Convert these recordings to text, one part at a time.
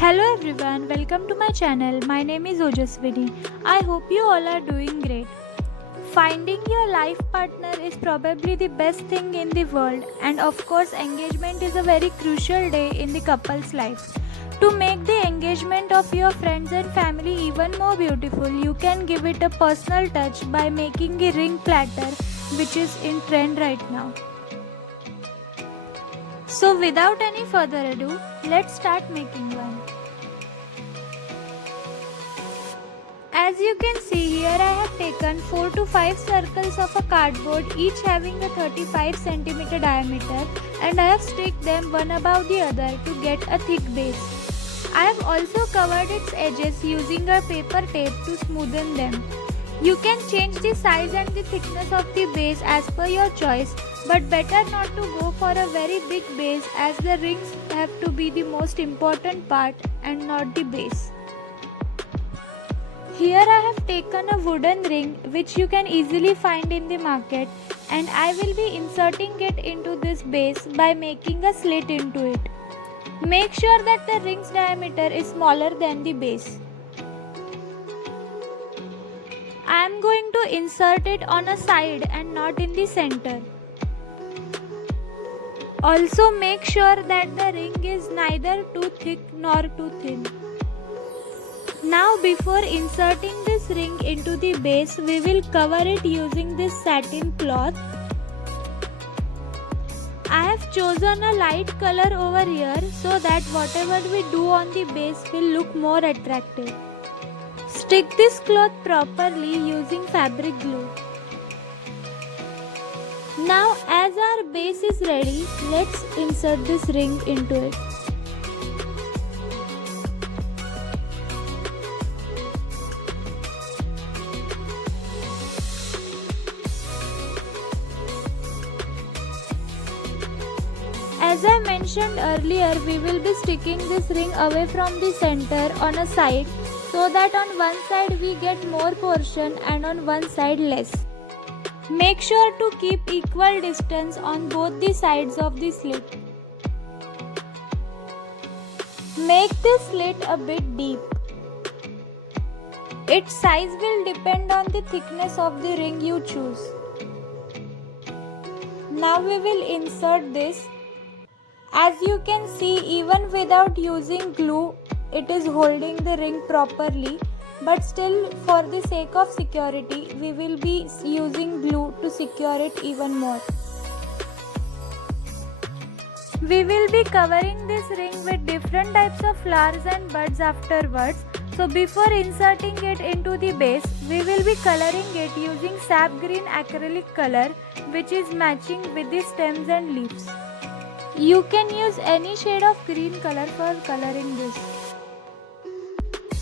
Hello everyone, welcome to my channel. My name is Ojaswini. I hope you all are doing great. Finding your life partner is probably the best thing in the world, and of course engagement is a very crucial day in the couple's life. To make the engagement of your friends and family even more beautiful, you can give it a personal touch by making a ring platter, which is in trend right now. So without any further ado, let's start making one. As you can see here, I have taken 4 to 5 circles of a cardboard, each having a 35 cm diameter, and I have sticked them one above the other to get a thick base. I have also covered its edges using a paper tape to smoothen them. You can change the size and the thickness of the base as per your choice, but better not to go for a very big base as the rings have to be the most important part and not the base. Here I have taken a wooden ring which you can easily find in the market, and I will be inserting it into this base by making a slit into it. Make sure that the ring's diameter is smaller than the base. I am going to insert it on a side and not in the center. Also make sure that the ring is neither too thick nor too thin. Now before inserting this ring into the base, we will cover it using this satin cloth. I have chosen a light color over here so that whatever we do on the base will look more attractive. Stick this cloth properly using fabric glue. Now as our base is ready, let's insert this ring into it. As I mentioned earlier, we will be sticking this ring away from the center on a side so that on one side we get more portion and on one side less. Make sure to keep equal distance on both the sides of the slit. Make this slit a bit deep. Its size will depend on the thickness of the ring you choose. Now we will insert this. As you can see, even without using glue, it is holding the ring properly, but still for the sake of security, we will be using glue to secure it even more. We will be covering this ring with different types of flowers and buds afterwards. So before inserting it into the base, we will be coloring it using sap green acrylic color, which is matching with the stems and leaves. You can use any shade of green color for coloring this.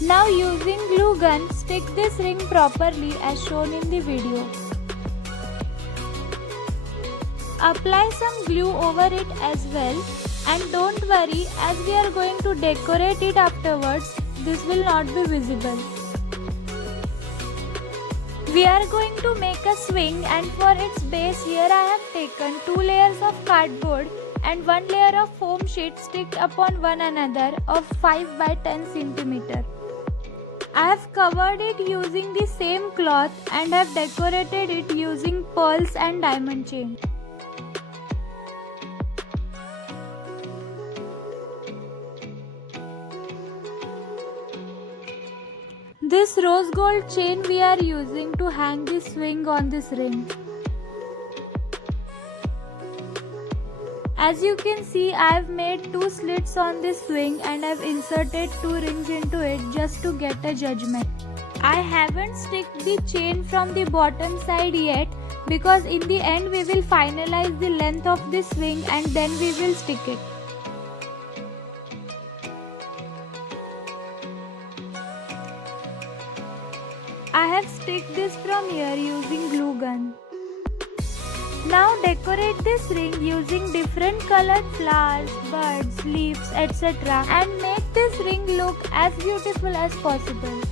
Now using glue gun, stick this ring properly as shown in the video. Apply some glue over it as well, and don't worry, as we are going to decorate it afterwards, this will not be visible. We are going to make a swing, and for its base here I have taken 2 layers of cardboard and 1 layer of foam sheet sticked upon one another of 5 by 10 cm. I have covered it using the same cloth and have decorated it using pearls and diamond chain. This rose gold chain we are using to hang the swing on this ring. As you can see, I have made 2 slits on this swing and I have inserted 2 rings into it just to get a judgment. I haven't sticked the chain from the bottom side yet because in the end we will finalize the length of this swing and then we will stick it. I have sticked this from here using glue gun. Now decorate this ring using different colored flowers, buds, leaves, etc. and make this ring look as beautiful as possible.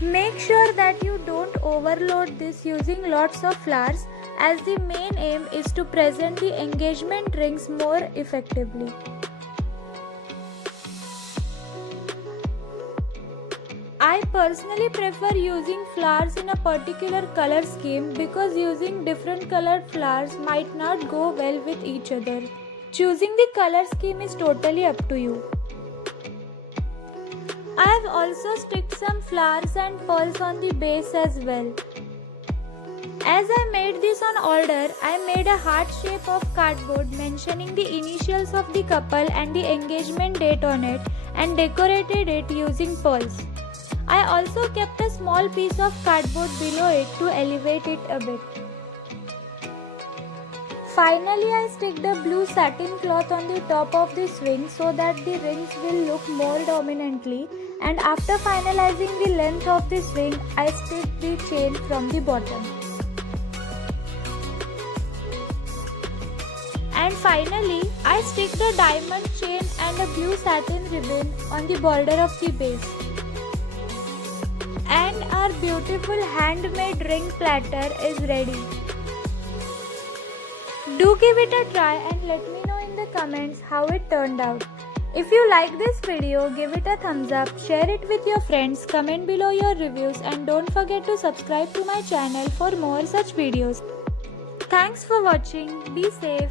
Make sure that you don't overload this using lots of flowers, as the main aim is to present the engagement rings more effectively. I personally prefer using flowers in a particular color scheme because using different colored flowers might not go well with each other. Choosing the color scheme is totally up to you. I have also sticked some flowers and pearls on the base as well. As I made this on order, I made a heart shape of cardboard mentioning the initials of the couple and the engagement date on it and decorated it using pearls. I also kept a small piece of cardboard below it to elevate it a bit. Finally, I sticked a blue satin cloth on the top of the swing so that the rings will look more dominantly, and after finalizing the length of the swing, I sticked the chain from the bottom. And finally, I sticked a diamond chain and a blue satin ribbon on the border of the base. And our beautiful handmade ring platter is ready. Do give it a try and let me know in the comments how it turned out. If you like this video, give it a thumbs up, share it with your friends, comment below your reviews, and don't forget to subscribe to my channel for more such videos. Thanks for watching. Be safe.